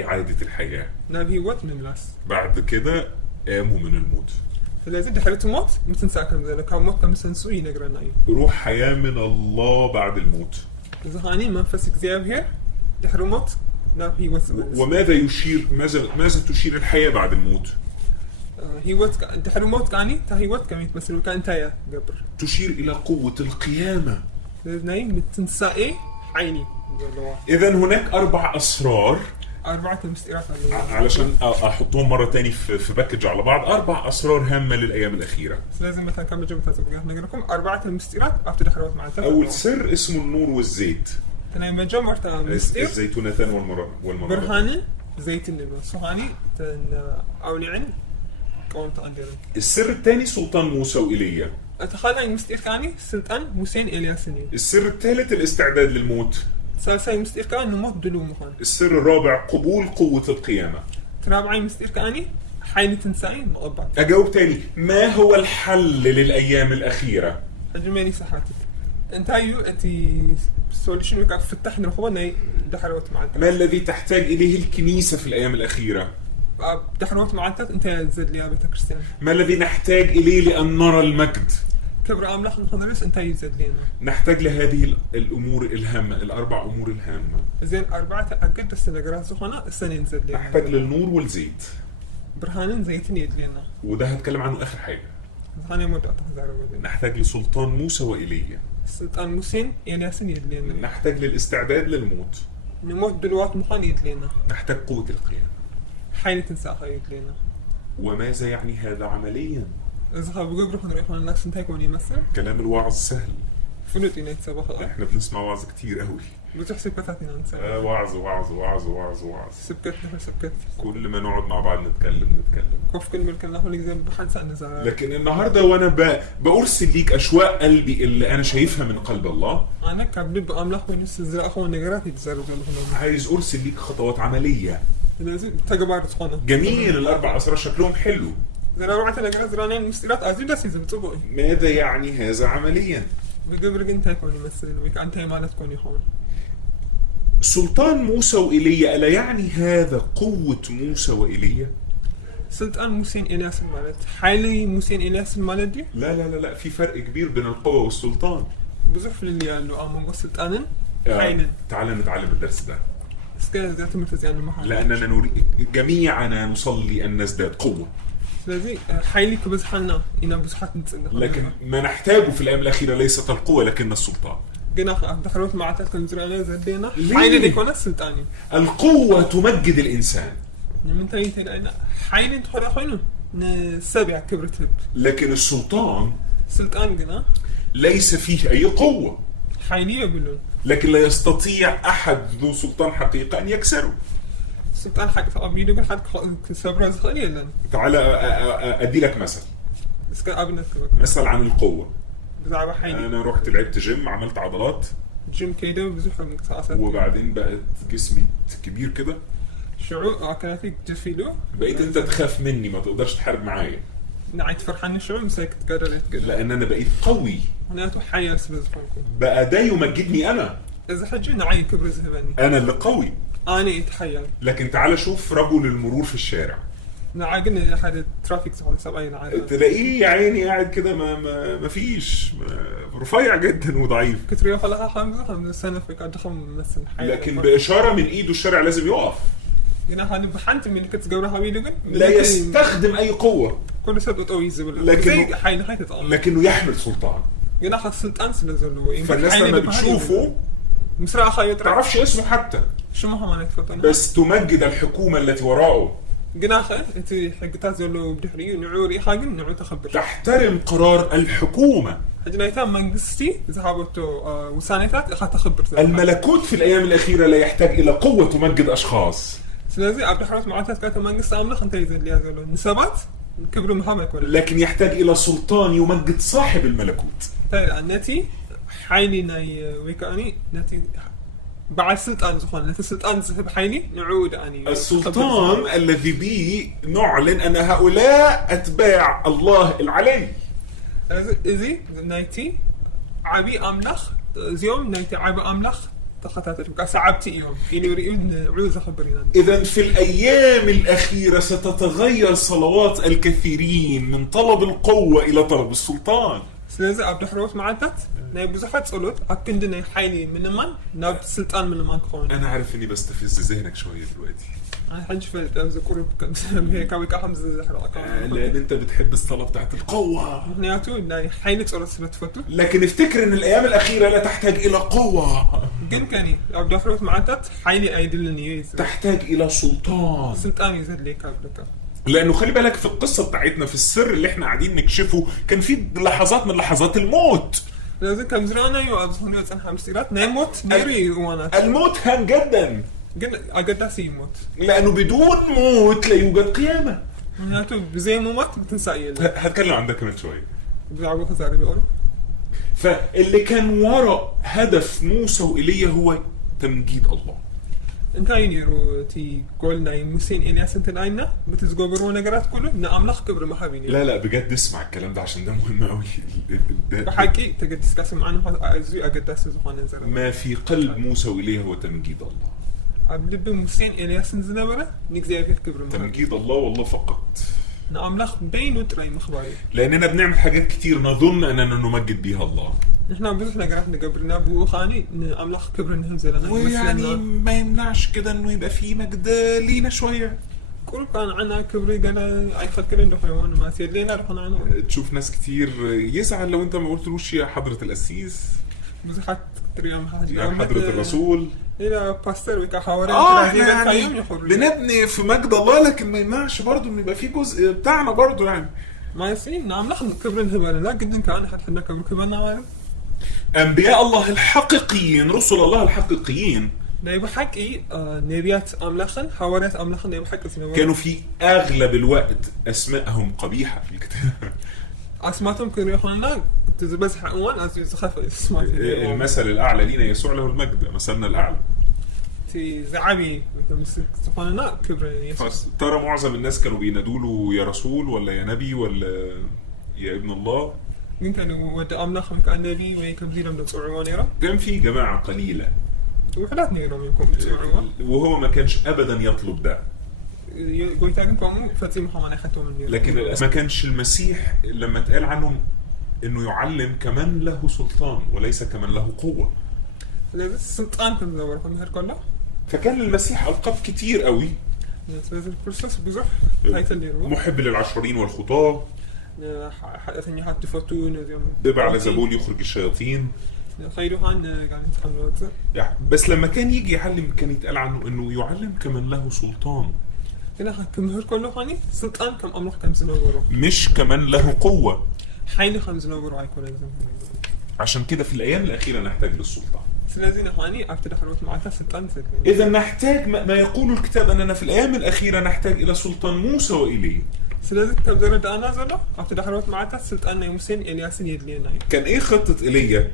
إعادة الحياة. نبي وقت من لاس بعد كده قاموا من الموت. فلازم دحرت موت متنسى كم ذلك كم موت كم سنسوي نقرأنا روح حياة من الله بعد الموت. زهاني منفسك زياب هير دحر موت نبي وقت. وماذا يشير ماذا تشير الحياة بعد الموت؟ هي وقت دحر موت كاني تهي وقت كم يتمثل كان تايا قبر. تشير إلى قوة القيامة. لازم متنسى إيه عيني. إذن هناك 4 أسرار. 4 مستيرات علشان أحطهم مرة تاني في باكج على بعض. 4 أسرار هامة للأيام الأخيرة. لازم مثلا كم جبت هذا نقول لكم 4 مستيرات أفتح حروف مع أول سر اسمه النور والزيت. تناي مجمع مستير. الزيتونتان والمرة. برهان زيت النبي صهاني أولعن قومت عندنا. السر الثاني سلطان موسى وإيليا. أتخيل مستير كاني سلطان موسى إلياسني. السر الثالث الاستعداد للموت. ثالثا مستير كان نموت دلو مخان. السر الرابع قبول قوة القيامة. رابعا مستير كاني حين تنساي مقبع. أجاوب تاني، ما هو الحل للأيام الأخيرة؟ أجمعني صحتك. أنت سوليوشن وكاف فتحنا الخبر دحروت معك. ما الذي تحتاج إليه الكنيسة في الأيام الأخيرة؟ دحروت معك أنت زد لي أبيت كريستيان. ما الذي نحتاج إليه لأن نرى المجد؟ كبر أملاخ نخلص أنت يزد لنا. نحتاج لهذه الأمور الهامة، 4 أمور الهامة. زين 4 أكيد السنة جرات سخنة السنة يزد لنا. نحتاج للنور والزيت. برهانين زيتين يزد لنا. وده هتكلم عنه آخر حاجة. برهانين مدة تحذر. نحتاج لسلطان موسى وإيليا. سلطان موسى إلياسن يزد لنا. نحتاج للاستعداد للموت. نموت دلوقت مخان يزد لنا. نحتاج قوة القيامة. حين تنساها يزد لنا. وماذا يعني هذا عمليا؟ إذا خاب جبر خن ريحان الناس انتهى كوني مثلا كلام الوعظ سهل، فلوت إنك سبخة احنا بنسمع وعظ كتير قوي. بتحسب كتاتنا نسا وعظ وعظ وعظ وعظ وعظ، سبكت نحن سبكت كل ما نقعد مع بعض نتكلم. كوف كل ملك الله اللي زي بحد سأل نزار. لكن النهارده وانا بأرسل ليك اشواق قلبي اللي انا شايفها من قلب الله، أنا كابل بأملاخ ونفس الزراعة أخو النجارات يتزاروا زلهم. عايز ارسل ليك خطوات عمليه. لازم تجبار تخونه. جميل، الاربع اسرار شكلهم حلو. زراعة روعة النجارات زرانين مستيرات أزيد سيزن طبعي. ماذا يعني هذا عمليا؟ بجبر أنت كوني مثلا ويك أنت مالت كوني خون. سلطان موسى وإيليا، ألا يعني هذا قوة موسى وإيليا؟ سلطان موسى إلياس المالت حالي موسى إلياس المالت دي؟ لا، في فرق كبير بين القوة والسلطان. بزرف اللي قالوا أمام سلطان حين. تعال نتعلم الدرس ده. سكان ذات مرتزيان المحل. لأننا نريد جميعنا نصلي أن نزداد قوة. لذي حالي كبزحنا إنا بزحات نتسنى. لكن ما نحتاجه في الأيام الأخيرة ليست القوة لكن السلطان. جنا دخلت مع تلك زدينا حين يكون السلطاني. القوة تمجد الإنسان. من تريت لأن حين تخرج خينه نسبع كبرت. لكن السلطان جنا ليس فيه أي قوة. حيني يقولون. لكن لا يستطيع أحد ذو سلطان حقيقة أن يكسره. سلطان حق أبيدو كل حد سبرز خليلا. تعال أدي لك مثل. مثل عن القوة. أنا رحت لعبت جيم، عملت عضلات. جيم كيدا بزحف مقصاصات. وبعدين بقت جسمي كبير كده. شعور أكلاتي تفيلو. بقيت أنت تخاف مني، ما تقدرش تحارب معايا. نعيت فرحان الشعور مساك تقدر لأن أنا بقيت قوي. أنا حياة سبزفونكم. بقى ده يمجدني أنا. إذا حجي نعي كبر زهباني. أنا اللي قوي. أنا يتحيل. لكن تعال شوف رجل المرور في الشارع. نعاقني أحد ترافيك صحيح سبعين عادة. تلاقيه يا عيني قاعد كده ما فيش رفيع جدا وضعيف. كتريه خلاها 5 سنة في قد خم مثلا. لكن بإشارة من إيده الشارع لازم يقف. هنا هني بحنت من كنت جورها بيدقن. لا يستخدم أي قوة. كل سبب طويل زبل. لكنه يحمل سلطان. هنا خد سلطان سلزلوا. فالناس لما بتشوفه مسرع خيط. تعرفش اسمه حتى. شو ما هم نتفتنا. بس تمجد الحكومة التي وراءه. جناخه انت حقتها زلوا بدحري نعوري حاجن نعور تخبر. تحترم قرار الحكومة. حجنايتان منقستي ذهبتوا وسانيتات اخذت تخبر. الملكوت في الأيام الأخيرة لا يحتاج إلى قوة تمجد أشخاص. لازم عبد الحرات معاتات كانت منقست أملخ أنت يزيد لي هذول النسبات كبروا مهما يكون. لكن يحتاج إلى سلطان يمجد صاحب الملكوت. طيب النتي حيني ناي ويكاني نتي بعد سلطان زخون نتي سلطان زهب حيني نعود أني. السلطان الذي به نعلن أن هؤلاء أتباع الله العلي. إذي نايتي عبي أملخ زيوم نايتي عبي أملخ تخطاتك سعبتي يوم إني يريد عوز خبرنا. إذن في الأيام الأخيرة ستتغير صلوات الكثيرين من طلب القوة إلى طلب السلطان. سلازي عبد الحروس معدت ناي بزحت صلوت أكندنا حيني من من ناب سلطان من من كون. أنا عارف إني بستفز ذهنك شوية دلوقتي. أنا حنج فلت أذكر كم سنة هيك أو كحمز زحرة. لأن أنت بتحب الصلاة بتاعت القوة. نياتو ناي حيني صلوت سنة فتو. لكن افتكر إن الأيام الأخيرة لا تحتاج إلى قوة. جن كاني عبد الحروس معدت حيني أيدلني. تحتاج إلى سلطان. سلطان يزد ليك قبلك. لأنه خلي بالك في القصة بتاعتنا في السر اللي احنا قاعدين نكشفه كان في لحظات من لحظات الموت. لازم كم زرانا يوازن يوزن حمسيرات نيموت نيري وانا. الموت هان جدا. جن أقدر يموت. لأنه بدون موت لا يوجد قيامة. نياتو بزي موت بتنسأيل. هتكلم عن ده كمان شوية. بيعرفوا خزاري بيقولوا. فاللي كان وراء هدف موسى وإيليا هو تمجيد الله. انت ينيرو تي قولنا موسين إني أسنت العينة بتزجبروا نجارات كله نعملخ كبر ما حبيني. لا بجد اسمع الكلام ده عشان ده مهم قوي. بحكي تقدر تسكاسم عنه أزوي أقدر أسوزخان نزرع. ما في قلب موسى وإيليا هو تمجيد الله. عبد موسين إني أسنت زنبرة نجزي في الكبر ما. تمجيد الله والله فقط. نعملخ بين وتري مخباري. لأننا بنعمل حاجات كتير نظن أننا نمجد بيها الله. نحن بزحنا قرأت نقبرنا بوخاني نعملخ كبر نهزلنا. ويعني ما يمنعش كده إنه يبقى فيه مجد لينا شوية. كل كان عنا كبري قالوا أي خد كلنا حيوان ما سيدلنا رحنا عنا. تشوف ناس كتير يزعل لو أنت ما قلتلوش يا حضرة القسيس. بزحت تريام حاجة. يا حضرة الرسول. إلى باستر ويكا حواري. يعني بنبني في مجد الله لكن ما يمنعش برضو إن يبقى فيه جزء بتاعنا برضو يعني. ما يصير نعم لحن كبرن هبالنا قدن كان حنا كبر كبرنا ما أنبياء الله الحقيقيين، رسل الله الحقيقيين، نبي حكي نبيات أملاخن حواريات أملاخن نبي حكي كانوا في أغلب الوقت أسمائهم قبيحة في الكتاب. أسماتهم كانوا يخلنا تزبز حقوان أزيز خف اسمات المثل الأعلى لينا يسوع له المجد، مثلنا الأعلى. تي زعبي سبحاننا كبر يسوع. ترى معظم الناس كانوا بينادوا له يا رسول ولا يا نبي ولا يا ابن الله. مين كانوا ود أملاخن كان نبي ويكبزينهم لتصعبون يرى؟ كان في جماعة قليلة وحلات نيرهم يكون بتصعبون. وهو ما كانش أبدا يطلب ده. قلت لكم فتي محمد أخذته من مير. لكن ما كانش المسيح لما اتقال عنه إنه يعلم كمان له سلطان وليس كمان له قوة. لذا السلطان كان زورهم هير كله. فكان المسيح ألقاب كتير قوي. لذا البروسس بزح هايت اللي هو. محب للعشرين والخطاة. حدثني حد فتون اليوم. ببع على زبول يخرج الشياطين. خيرهان قاعد يتحملوا يعني بس لما كان يجي يعلم كان يتقال عنه إنه يعلم كمان له سلطان. هنا كم هير كله خاني سلطان كم أمرخ كم سنوبرو. مش كمان له قوة. حين خمس سنوبرو هيكون لازم. عشان كده في الأيام الأخيرة نحتاج للسلطان. سلازين خاني أفتح حروت معها سلطان سلطان. إذا نحتاج ما يقول الكتاب أننا في الأيام الأخيرة نحتاج إلى سلطان موسى وإيليا. سلازين كتاب زرد أنا زرد أفتح حروت معها سلطان يوسين إلياسين يدلينا. كان إيه خطة إيليا؟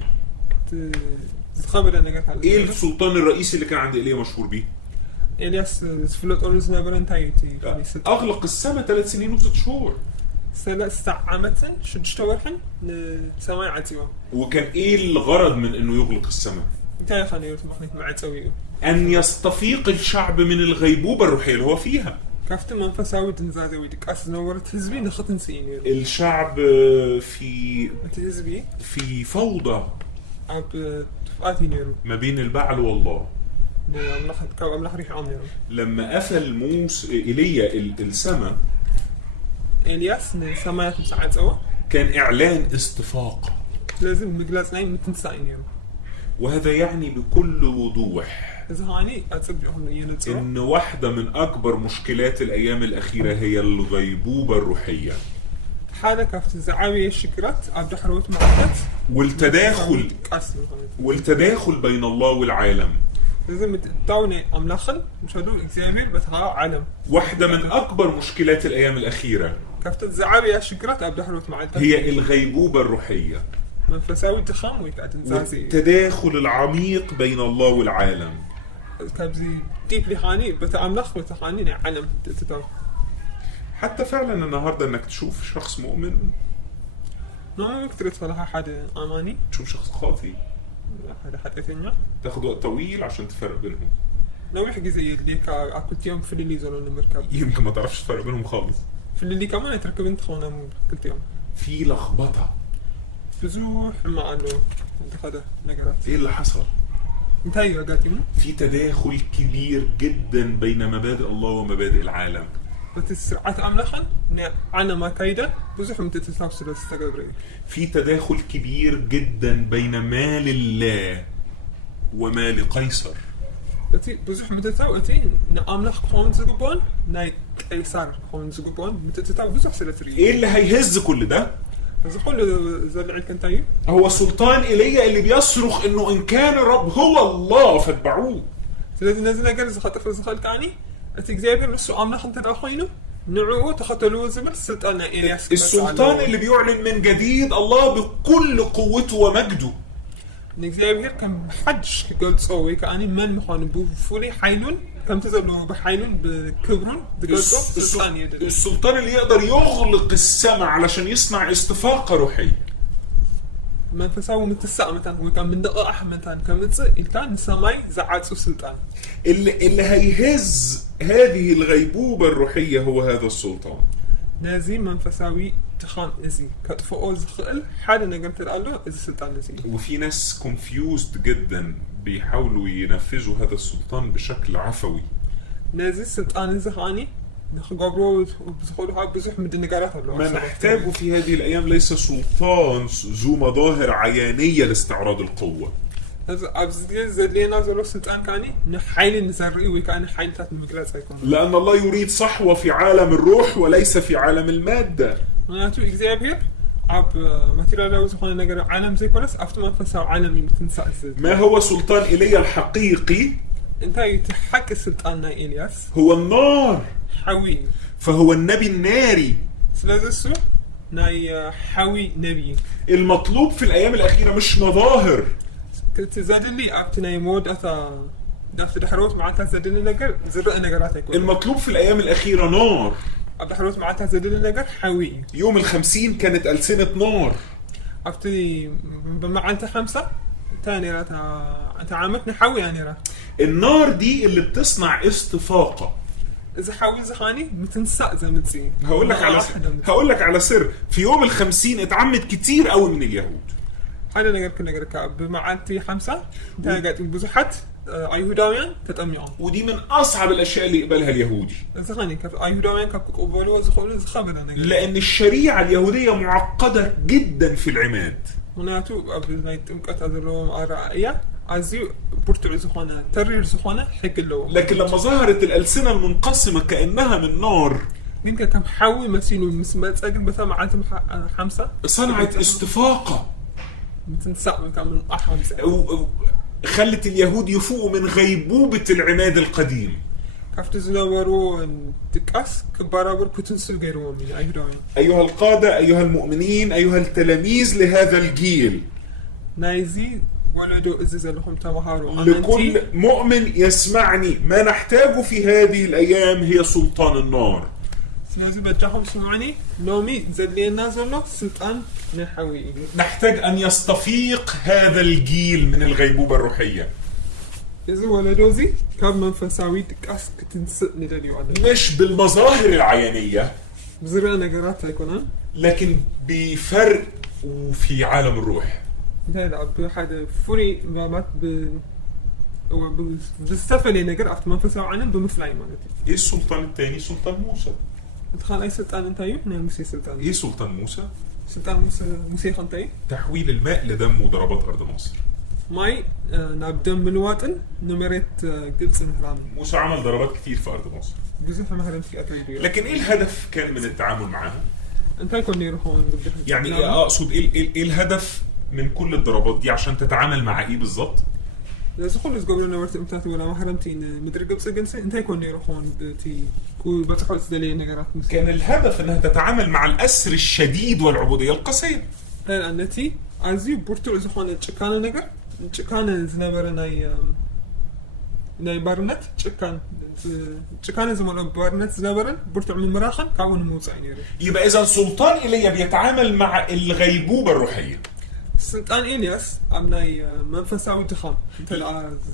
خبر أنا قلت على. إيه السلطان الرئيسي اللي كان عند إيليا مشهور بيه؟ إلياس فلوت أورز نبرن تايتي. أغلق السماء 3 سنين و6 شهور. ثلاث عامة شو تشتغلهن سماع عتيوة. وكان إيه الغرض من إنه يغلق السماء؟ تاني خلينا نتمخني مع تسويه. أن يستفيق الشعب من الغيبوبة الروحية اللي هو فيها. كافت منفساوي تنزازي ويدك أساس نورت هزبي نخطن سينير. الشعب في هزبي في فوضى. عب تفقاتي نيرو. ما بين البعل والله. أملاح ريح عام نيرو. لما قفل إيليا السماء. إلياس سمايات مساعد سوا. كان إعلان استفاق. لازم مجلس نايم متنسعين نيرو. وهذا يعني بكل وضوح. إذا هاني أتصبحون ينتظر. إن واحدة من أكبر مشكلات الأيام الأخيرة هي الغيبوبة الروحية. حالة كافت الزعاوية الشكرات عبد حروت معكت. والتداخل بين الله والعالم. لازم تداوني أملاخن مش هدول إكزامير بتها عالم. واحدة من أكبر مشكلات الأيام الأخيرة. كافت الزعاوية الشكرات عبد حروت معكت. هي الغيبوبة الروحية. منفساوي تخام ويتعتنزازي. والتداخل العميق بين الله والعالم. كابزي ديب لحاني بتأملخ بتخاني عالم تتو. حتى فعلا النهاردة انك تشوف شخص مؤمن. ما كترت فلها حدا أماني. تشوف شخص خاطي. هذا حد ثانية. تاخد وقت طويل عشان تفرق بينهم. لو يحكي زي اللي كنت يوم في اللي زلون المركب. يمكن ما تعرفش تفرق بينهم خالص. في اللي كمان تركب انت خونا مو كنت يوم. في لخبطة. بزوح ما أنه انت هذا نقرأت. ايه اللي حصل؟ انتهي قالتي مو؟ في تداخل كبير جدا بين مبادئ الله ومبادئ العالم. بتسرعات أملاخن أنا ما كايدة بزوح متتسافسر استقبري. في تداخل كبير جدا بين مال الله ومال قيصر. أتي بزوح متتساوتي أملاخ خون زقبون ناي قيصر خون زقبون متتساو بزوح سلتري. ايه اللي هيهز كل ده؟ بس كل زرع الكنتايب هو سلطان إيليا اللي بيصرخ إنه إن كان الرب هو الله فاتبعوه. سلذي نزلنا جالس خاطر في الزخال تاني أتجزايبين نسوا عمنا خنت الأخوينه نعوه تخطلوا زمن سلطان إلياس. السلطان اللي بيعلن من جديد الله بكل قوته ومجده. نجزايبين كم حدش قلت صوي كأني من مخان بفولي حيلون كم تزلوا بحيلون بكبرون السلطان اللي يقدر يغلق السماء علشان يصنع استفاقة روحية. ما تساوي متسع مثلا وكان من دقائق مثلا كان سماي زعات السلطان اللي هيهز هذه الغيبوبة الروحية هو هذا السلطان. نازي من فساوي تخان نزي كتفوز خل حاجة نقدر تقول له السلطان نزي. وفي ناس confused جدا بيحاولوا ينفذوا هذا السلطان بشكل عفوي. نازي السلطان زهاني نخجبرو بزخولها بزح من النجارات. ما نحتاجه في هذه الأيام ليس سلطان ذو مظاهر عيانية لاستعراض القوة. أبز زلينا زلوا سلطان كاني نحيل نزرعي وكان حيل تات المجلس يكون لأن الله يريد صحوة في عالم الروح وليس في عالم المادة. معناته إكزابير أب مثلا لو زخون نجار عالم زي كولس أفتح منفسه عالم يمتنسأ. ما هو سلطان إيليا الحقيقي؟ أنت يتحكي سلطاننا إلياس هو النار، حوي، فهو النبي الناري. سلازسو ناي حوي نبي. المطلوب في الأيام الأخيرة مش مظاهر. تزاد لي أبتنا يمود أثا دافت دحروت معناتها زاد لي نجار زرق نجارات يكون. المطلوب في الأيام الأخيرة نار. دحروت معناتها زاد لي نجار حوي. يوم 50 كانت ألسنة نار. أبتني بمعناتها 5 تاني راتها تعامتني حوي يعني راه. النار دي اللي بتصنع استفاقة. إذا حاول زخاني بتنسق زي ما تصير. هقول لك على سر. في يوم 50 اتعمد كتير قوي من اليهود. هذا نجار كنا نجار كاب بمعانتي 5 ده قاعد بزحت أيهوداويان تتأميون. ودي من أصعب الأشياء اللي يقبلها اليهودي. زخاني كاب أيهوداويان كاب قبلوا زخون زخابنا نجار. لأن الشريعة اليهودية معقدة جدا في العماد. هناتو قبل ما يتمكت أذلهم أرائية عزيو برتع زخانة ترير زخانة حق اللو. لكن لما ظهرت الألسنة المنقسمة كأنها من نار يمكن كم حاول مسينو مسمات أجل مثلا معانتهم 5 صنعت استفاقة بتنسق من كم من أحمس خلت اليهود يفوقوا من غيبوبة العماد القديم. كافت زنورو تكاس كبارابر كتنسل غيرهم من أيهوداوين. أيها القادة، أيها المؤمنين، أيها التلاميذ لهذا الجيل، نايزي ولدوا إزاز لهم تمهاروا لكل مؤمن يسمعني، ما نحتاجه في هذه الأيام هي سلطان النار. سنازي بجاهم سمعني نومي زلينا زلو سلطان نحوي. نحتاج أن يستفيق هذا الجيل من الغيبوبة الروحية. إذا ولدوزي كاب منفساوي تكاس كتنسق ندليو عدد مش بالمظاهر العيانية بزرع نجارات هيكونان، لكن بفرق في عالم الروح. لا بحد فوري مات بالسفلي نجار أفت منفساو عنهم بمثلاي مالتي. إيه السلطان الثاني؟ سلطان موسى. تخيل أي سلطان أنت أيوه؟ نعم موسى سلطان. إيه سلطان موسى؟ سلطان موسى خنتي. تحويل الماء لدم وضربات أرض مصر. ماي نبدأ من الوطن نمرت قبص مهران. موسى عمل ضربات كتير في أرض مصر. جزء مهران في أتريبيا. لكن إيه الهدف كان من التعامل معهم؟ أنت يكون يروحون. يعني أقصد إيه الهدف من كل الضربات دي عشان تتعامل مع إيه بالضبط؟ إذا خلص قبل نورت إمتى ولا مهرمتين مدري قبص جنسي أنت يكون يروحون تي وبتحول سدلي نجارات. كان الهدف إنها تتعامل مع الأسر الشديد والعبودية القاسية. هل أنتي عزيز برتو إذا خان تشكان نجار تشكان زنبر ناي بارنت تشكان زمان بارنت زنبرن برتو من مراخن كون موسى يعني. يبقى إذا سلطان إيليا بيتعامل مع الغيبوبة الروحية. سلطان إلياس أمناي منفساوي تخام.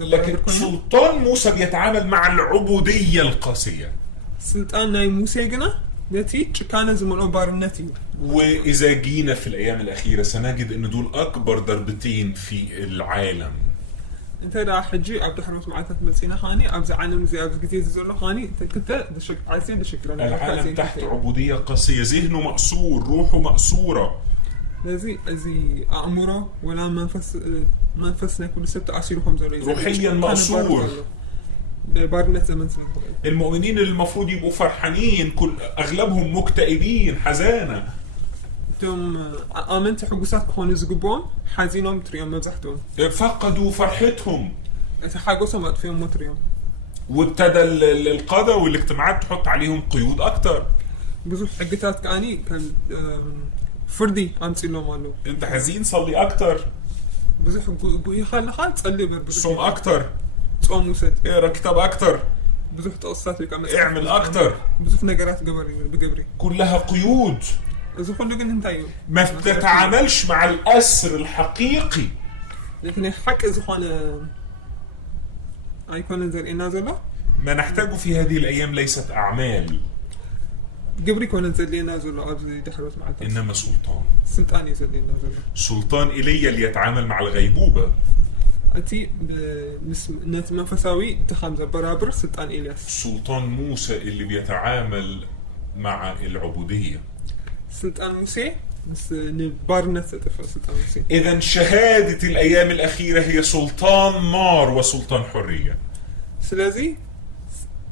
لكن سلطان موسى بيتعامل مع العبودية القاسية. سلطان ناي موسى جنا نتي كان زمان بارنتي. وإذا جينا في الأيام الأخيرة سنجد إن دول أكبر ضربتين في العالم. أنت راح حجي عبد الحرمس معتت مسينا خاني أبز عالم زي أبز كتير زول خاني كنت دشك عايزين دشكرا. العالم تحت عبودية قاسية، ذهنه مأسور، روحه مأسورة. لذي أمره ولا منفسنا كل سبت عشرهم زولي. روحيا مأسور. بارنت زمن سنة. المؤمنين اللي المفروض يبقوا فرحانين كل أغلبهم مكتئبين حزانة. توم آمنت حقوسات كونوا زجبون حزينهم تريم مزحتهم. فقدوا فرحتهم. حقوسهم أطفيهم متريم. وابتدى القادة والاجتماعات تحط عليهم قيود أكتر. بزوج حقتات كاني كان فردي أنسيلهم قالوا. أنت حزين صلي أكتر. بزوج بوي خال تصلي بربز. صوم أكتر. صوم موسى. اقرا كتاب أكتر. بزوج تقصات لك اعمل أكتر. بزوج نجارات بقبري. كلها قيود. بزوج كله جن هنتايو. ما تتعاملش مع الأسر الحقيقي. لكن حق إذا خان أيكون زي النازلة. ما نحتاجه في هذه الأيام ليست أعمال. قبري كون زي النازلة أبز دحرت معك. إنما سلطان. سلطان يزي النازلة. سلطان إيليا اللي يتعامل مع الغيبوبة. أتي نت منفساوي تخمزة برابر سلطان إلياس. سلطان موسى اللي بيتعامل مع العبودية. سلطان موسى بس بارنت تفا سلطان مسيح إذا شهادة الأيام الأخيرة هي سلطان نار وسلطان حرية. سلازي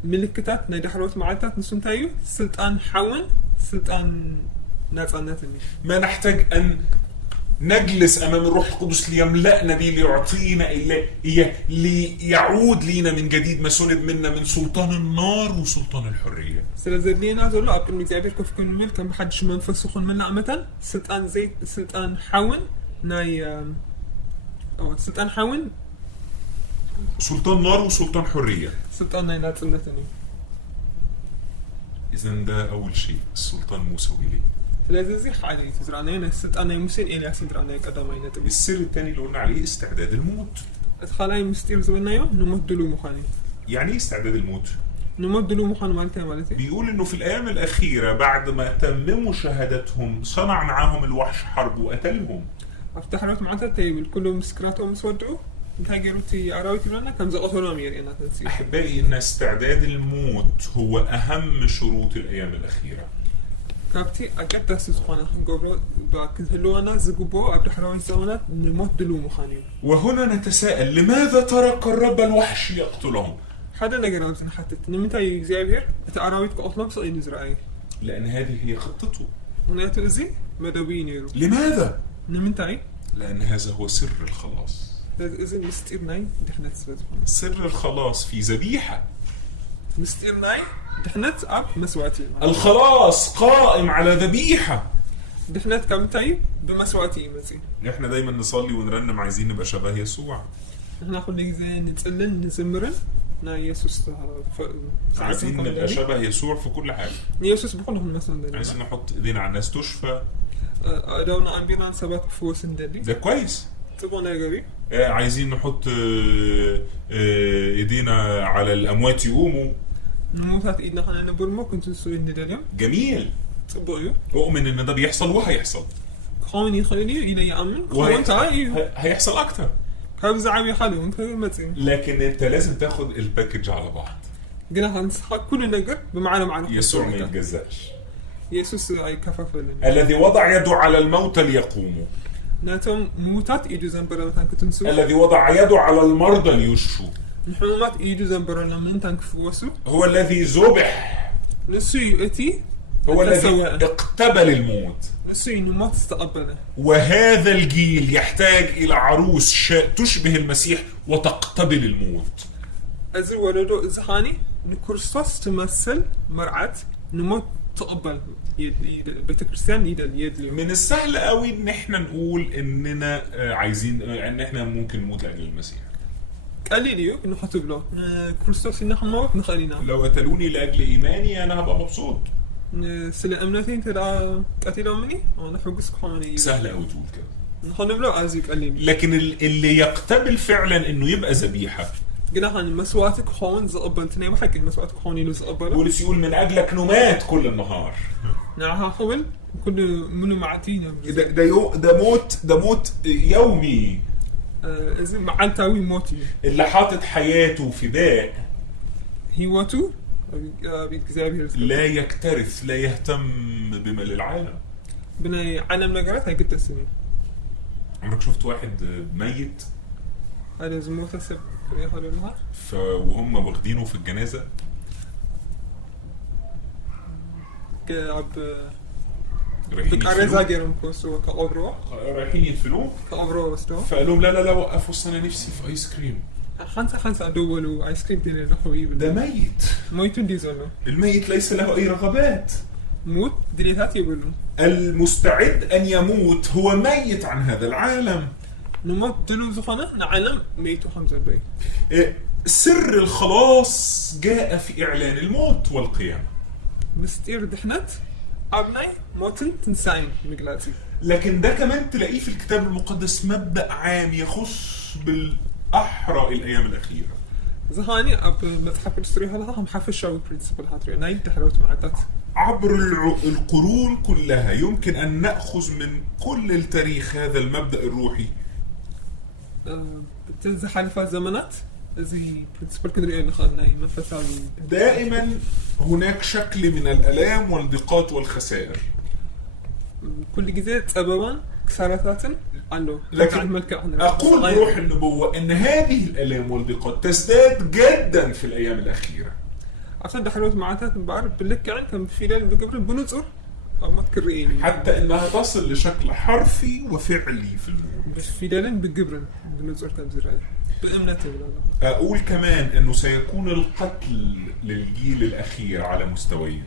ملكتات ناي دحروت معاتات نسون تايو سلطان حون سلطان ناصنتني. ما نحتاج أن نجلس أمام الروح القدس ليملأنا به ليعطينا ليعود لينا من جديد ما سلب منا من سلطان النار وسلطان الحرية. سلازي لينا زولو أبقى المزيابير كيف كون ميل كان بحدش منفس سخون منا عامة سلطان زيت سلطان حون ناي سلطان حون سلطان نار وسلطان حرية. سلطان ناي ناصنتني. إذا ده أول شيء السلطان موسوي ليه. سلازي حالي تزرعنا السلطان ناي موسين إلي أسيدرعنا قدامي نتبي. السر الثاني اللي قلنا عليه استعداد الموت. اتخلاي مستير زوينايو نموت دلو مخاني. يعني استعداد الموت؟ نموت دلو مخاني مالتي بيقول إنه في الأيام الأخيرة بعد ما تمموا شهادتهم صنع معاهم الوحش حرب وقتلهم. افتحرت معتا تيبل كلهم سكراتهم مسودوا انتهى جيروتي عراويتي لنا كان زقطوا مير إنا تنسي. أحبائي إن استعداد الموت هو أهم شروط الأيام الأخيرة. كابتي أجد تأسيس خانة قبل باكن هلوانا زقبوا أبدا حراوي زمانات نموت دلو مخاني. وهنا نتساءل لماذا ترك الرب الوحش يقتلهم؟ هذا اللي قرأت حتى نمتى يزيابير أتعراويت كأطلب صين إزرائيل. لأن هذه هي خطته. هنا تأذي مدوين يرو. لماذا؟ نمتى؟ لأن هذا هو سر الخلاص. إذا مستير ناي دحنت سبز. سر الخلاص في ذبيحة. مستير ناي دحنت أب مسواتي. الخلاص قائم على ذبيحة. دحنت كمتي بمسواتي مسي. إحنا دايما نصلي ونرنم عايزين نبقى شبه يسوع. إحنا كل زين نتسلن نزمرن نا يسوع عايزين نبقى شبه يسوع في كل حاجة. يسوع بقولهم مثلا. عايزين نحط إيدينا على الناس تشفى. دونا أنبينا سبات فوس ندلي. ده كويس. تبغى نجري. عايزين نحط إيدينا على الأموات يقوموا. نموتات إيدنا خلينا نقول ما كنت نسوي ندلهم. جميل. تبغى. أؤمن إن ده بيحصل وهيحصل. خوني خليني إلى يأمن. وأنت هيحصل أكتر. كم زعبي حلو أنت ما تسمع. لكن أنت لازم تاخد الباكج على بعض. قلنا هنسحق كل نجر بمعنى يسوع ما يتجزاش. يسوع أي كفاف لنا. الذي وضع يده على الموتى ليقوموا. ناتهم موتات إيدو زنبرة مثلا كنتم سو. الذي وضع يده على المرضى ليشفوا. الحمومات إيدو زنبرة لما أنت كفوسو. هو الذي ذبح. نسوي يأتي. هو الذي اقتبل الموت. نسوي إنه ما تستقبله. وهذا الجيل يحتاج إلى عروس تشبه المسيح وتقتبل الموت. أزل ولده إزحاني نكرستوس تمثل مرعت نموت تقبل بيت كريستيان يد من السهل قوي ان احنا نقول اننا عايزين ان احنا ممكن نموت لاجل المسيح. قليليو انه حتبلو كريستوس انه حنموت نخلينا. لو قتلوني لاجل ايماني انا هبقى مبسوط. سلا امنتين ترى قتلوا مني انا حقسك حماني. سهل قوي تقول كده. نخلبلو ازيك قليل. لكن اللي يقتبل فعلا انه يبقى ذبيحه. قلنا هاني مسواتك خون زقبلتني وحق المسواتك خوني لو زقبله. بولس يقول من اجلك نمات كل النهار. نعم خول كل منو معتينا. ده موت يومي. إذا معلتاوي موتي. اللي حاطط حياته فداء. هيواتو لا يكترث لا يهتم بما للعالم. بنا عالم نجارات هاي قد السنين. عمرك شفت واحد ميت؟ هذا زموت السب ياخذوا لها. وهم واخدينه في الجنازة. كعب. رايحين يدفنوه. كأبرو بس ده. فقالوا لا وقفوا السنة نفسي في آيس كريم. خمسة أدولوا آيس كريم تاني نحويب. ده ميت. ميتون ديزلو. الميت ليس له أي رغبات. موت دليلات يقولون. المستعد أن يموت هو ميت عن هذا العالم. نموت دلو زخانة نعلم ميتو خمسة بي. سر الخلاص جاء في إعلان الموت والقيامة. مستير دحنت أبناي موتن تنساين مقلاتي. لكن ده كمان تلاقيه في الكتاب المقدس مبدأ عام يخص بالأحرى الأيام الأخيرة. زهاني أب متحف السرية هلا هم حافظ شو برينسيبل هاتري نايد تحلوت معتات. عبر القرون كلها يمكن أن نأخذ من كل التاريخ هذا المبدأ الروحي. بتنزح حلفة زمانات زي برينسيبل كده نخلنا منفساوي. دائما هناك شكل من الآلام والضيقات والخسائر. كل جزء سببا كسرات عنده لكن أقول بروح النبوة أن هذه الآلام والضيقات تزداد جدا في الأيام الأخيرة. عشان دخلت معاتات بعرف باللك يعني كان في ليل بقبل بنصر أو ما تكرئين حتى أنها تصل لشكل حرفي وفعلي في الموت. بس في ليل بقبل بنصر كان زراعي بأمنته. أقول كمان أنه سيكون القتل للجيل الأخير على مستويين.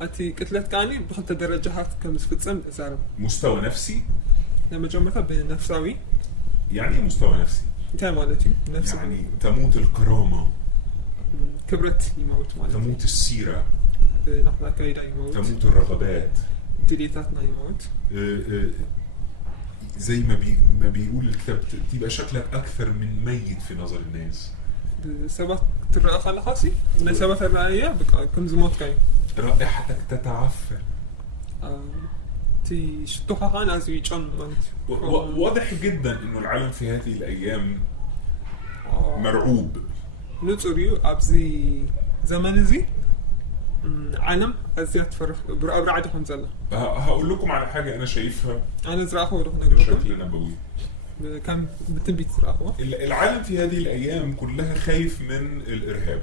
أتي قتلت كاني بحط درجات كمسفتسم زارب. مستوى نفسي. لما جمعتها بنفساوي. يعني مستوى نفسي. انتهى مالتي نفسي. يعني تموت الكرامة. كبرت يموت مالتي. تموت السيرة. نحن كيدا يموت. تموت الرغبات. دليتاتنا يموت. زي ما بيقول الكتاب تبقى شكلك أكثر من ميت في نظر الناس. سبت الرأي خلاصي من سبت الرأي بقى كم زموت كاي. رائحتك تتعفن. تي شتوها أنا زويجان مالتي. واضح جدا إنه العالم في هذه الأيام مرعوب. نتصوريو أبزي زمان زي عالم أزيات فرق برعد حنزلة. هقول لكم على حاجة أنا شايفها. أنا زراعة بشكل نبوي. كان بتنبيت زراعة. العالم في هذه الأيام كلها خايف من الإرهاب.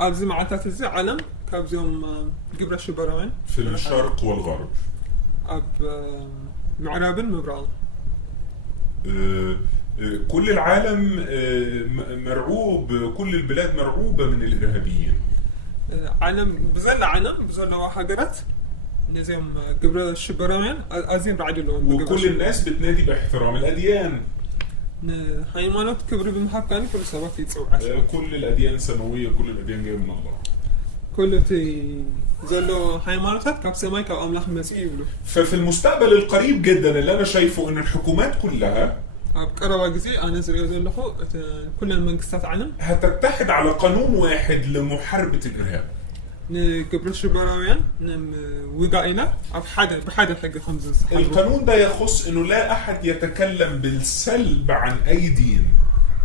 أبزي معاتات الزي عالم كابزيهم قبل شبران في الشرق والغرب. أب معراب مبران. كل العالم مرعوب، كل البلاد مرعوبة من الإرهابيين. عالم بزل وحاجرات نزيم قبل شبران أزيم بعدلهم. وكل الناس بتنادي باحترام الأديان. حيمانات كبر بمحب كان كل سبب يتسوع. كل الأديان سماوية، كل الأديان جاية من الله. كل تي زلوا حيمانات كاب سماي كاب أملاك مسيح يقولوا. ففي المستقبل القريب جدا اللي أنا شايفه إن الحكومات كلها قرروا جزء أنا زلوا كل المنقصات عنهم هتتحد على قانون واحد لمحاربة الإرهاب. قبل شبراويان وقائنا بحد حق خمسة. القانون ده يخص إنه لا أحد يتكلم بالسلب عن أي دين.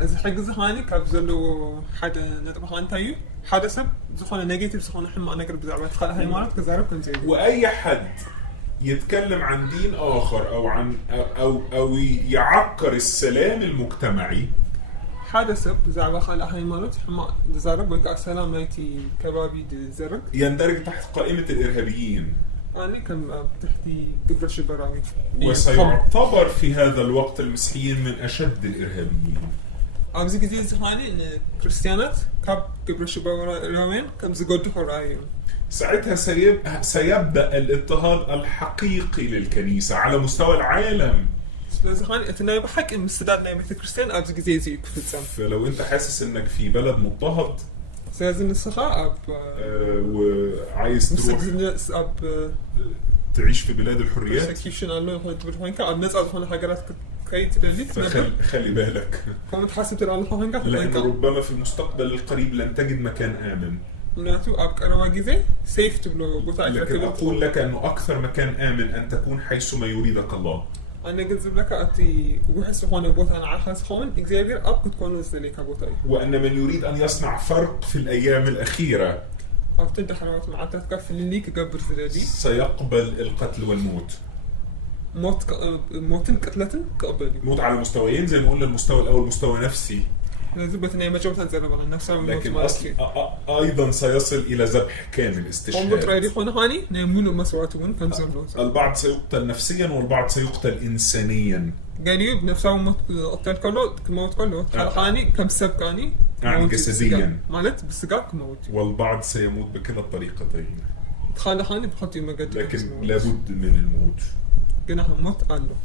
إذا حق زخاني كابزلوا حدا نطبخ عن تايو حدا سب زخانة نيجاتيف زخانة حما أنا قرب زعبات خلها هاي مالت كزارب كان زي. وأي حد يتكلم عن دين آخر أو عن أو يعكر السلام المجتمعي حدا سب زعبات خلها هاي مالت حما زارب ويكا السلام نايتي كبابي زرق يندرج تحت قائمة الإرهابيين. أنا كان تحتي قبل شبراوي. وسيعتبر في هذا الوقت المسيحيين من أشد الإرهابيين. أمزي كذي زخاني إن كريستيانات كاب قبل شبراوين كم زجود حرايم. ساعتها سيبدأ الاضطهاد الحقيقي للكنيسة على مستوى العالم. زخاني أتنا بحق المستداد نايمة الكريستيان أمزي كذي زي كفتسام. فلو أنت حاسس إنك في بلد مضطهد سيازن السخاء وعايز تروح تعيش في بلاد الحريات. كيفشن الله هو تبرهين كأب نسأل هون حاجات كيت دليل. خلي بالك. كم تحسب الله هون كا. لأن ربما في المستقبل القريب لن تجد مكان آمن. ناتو أبكر واجزة سيف تبلو قطع. لكن أقول لك أنه أكثر مكان آمن أن تكون حيثما يريدك الله. أنا جذب لك أتي وحس هون بوتا أنا عارف هون إكزابير أب تكون وصلك بوتاي. وأن من يريد أن يصنع فرق في الأيام الأخيرة. أفتح حرارات معتاد كف اللي كجبر زلادي. سيقبل القتل والموت. موتن قتلتن قبل. موت على مستويين زي ما قلنا المستوى الأول مستوى نفسي. لازم بتنام مجموعة زربان النفس. لكن أيضا سيصل إلى ذبح كامل استشهاد. هم تريدون هاني نامون مسواتهم كم زلوا. البعض سيقتل نفسيا والبعض سيقتل إنسانيا. قريب نفسهم قتل كله موت كله. هاني كم سب كاني. يعني جسديا. مالت بسقاك موت. والبعض سيموت بكلا الطريقتين. تخيل هاني بحط يوم قد. لكن لابد من الموت. جناح موت قالوا.